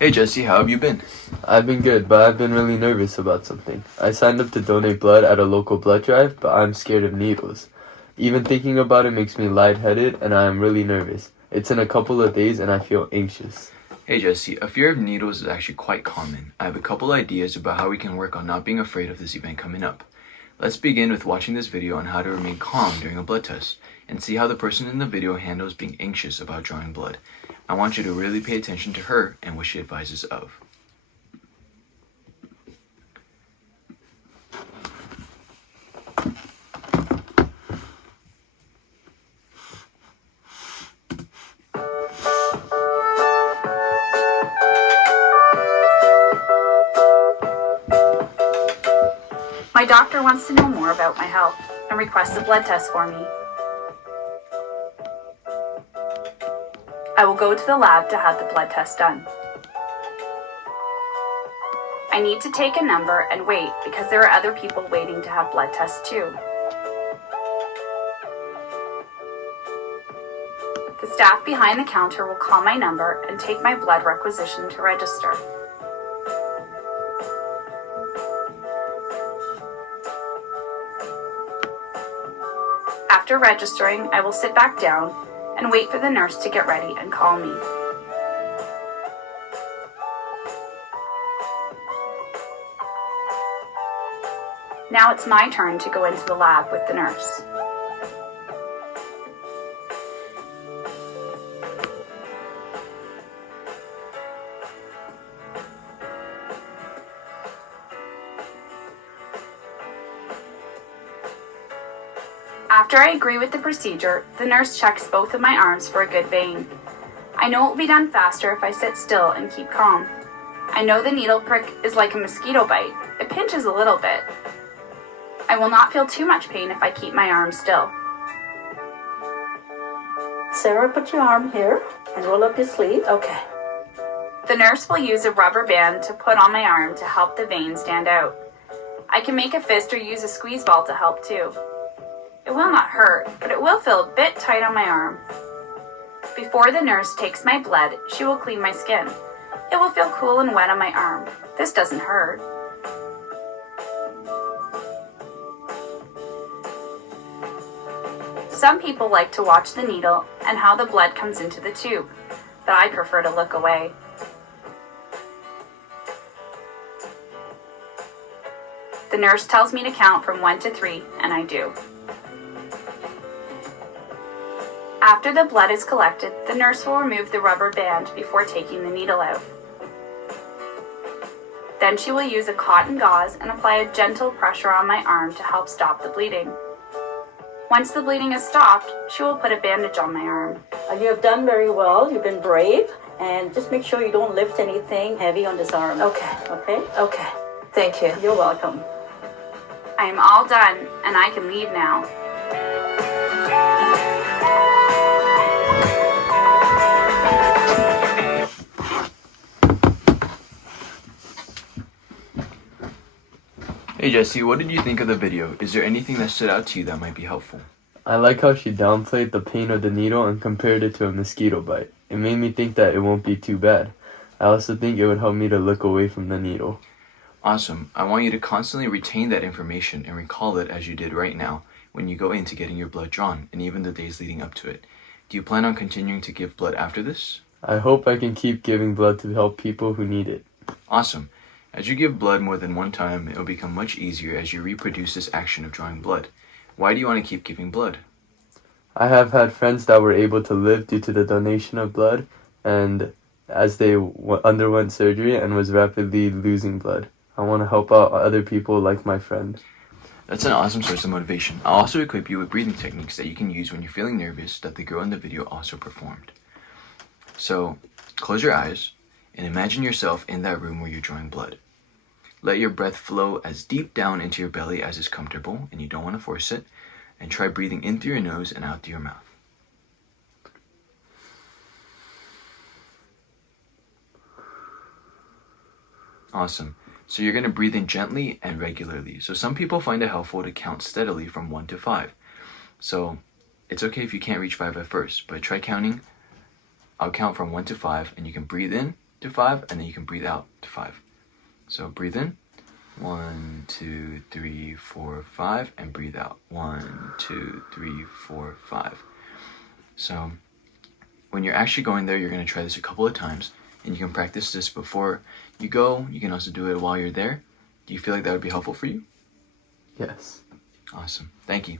Hey Jesse, how have you been? I've been good, but I've been really nervous about something. I signed up to donate blood at a local blood drive, but I'm scared of needles. Even thinking about it makes me lightheaded, and I am really nervous. It's in a couple of days, and I feel anxious. Hey Jesse, a fear of needles is actually quite common. I have a couple ideas about how we can work on not being afraid of this event coming up. Let's begin with watching this video on how to remain calm during a blood test, and see how the person in the video handles being anxious about drawing blood. I want you to really pay attention to her and what she advises of. My doctor wants to know more about my health and requests a blood test for me. I will go to the lab to have the blood test done. I need to take a number and wait because there are other people waiting to have blood tests too. The staff behind the counter will call my number and take my blood requisition to register. After registering, I will sit back down and wait for the nurse to get ready and call me. Now it's my turn to go into the lab with the nurse. After I agree with the procedure, the nurse checks both of my arms for a good vein. I know it will be done faster if I sit still and keep calm. I know the needle prick is like a mosquito bite. It pinches a little bit. I will not feel too much pain if I keep my arm still. Sarah, put your arm here and roll up your sleeve. Okay. The nurse will use a rubber band to put on my arm to help the vein stand out. I can make a fist or use a squeeze ball to help too. It will not hurt, but it will feel a bit tight on my arm. Before the nurse takes my blood, she will clean my skin. It will feel cool and wet on my arm. This doesn't hurt. Some people like to watch the needle and how the blood comes into the tube, but I prefer to look away. The nurse tells me to count from 1 to 3, and I do. After the blood is collected, the nurse will remove the rubber band before taking the needle out. Then she will use a cotton gauze and apply a gentle pressure on my arm to help stop the bleeding. Once the bleeding is stopped, she will put a bandage on my arm. You have done very well. You've been brave. And just make sure you don't lift anything heavy on this arm. Okay. Okay? Okay. Thank you. You're welcome. I am all done, and I can leave now. Hey Jesse, what did you think of the video? Is there anything that stood out to you that might be helpful? I like how she downplayed the pain of the needle and compared it to a mosquito bite. It made me think that it won't be too bad. I also think it would help me to look away from the needle. Awesome. I want you to constantly retain that information and recall it as you did right now when you go into getting your blood drawn and even the days leading up to it. Do you plan on continuing to give blood after this? I hope I can keep giving blood to help people who need it. Awesome. As you give blood more than one time, it will become much easier as you reproduce this action of drawing blood. Why do you want to keep giving blood? I have had friends that were able to live due to the donation of blood, and as they underwent surgery and was rapidly losing blood. I want to help out other people like my friend. That's an awesome source of motivation. I'll also equip you with breathing techniques that you can use when you're feeling nervous that the girl in the video also performed. So, close your eyes and imagine yourself in that room where you're drawing blood. Let your breath flow as deep down into your belly as is comfortable, and you don't want to force it. And try breathing in through your nose and out through your mouth. Awesome. So you're going to breathe in gently and regularly. So some people find it helpful to count steadily from 1 to 5. So it's okay if you can't reach 5 at first, but try counting. I'll count from 1 to 5, and you can breathe in to 5, and then you can breathe out to 5. So breathe in, 1, 2, 3, 4, 5, and breathe out, 1, 2, 3, 4, 5. So when you're actually going there, you're going to try this a couple of times, and you can practice this before you go. You can also do it while you're there. Do you feel like that would be helpful for you? Yes. Awesome. Thank you.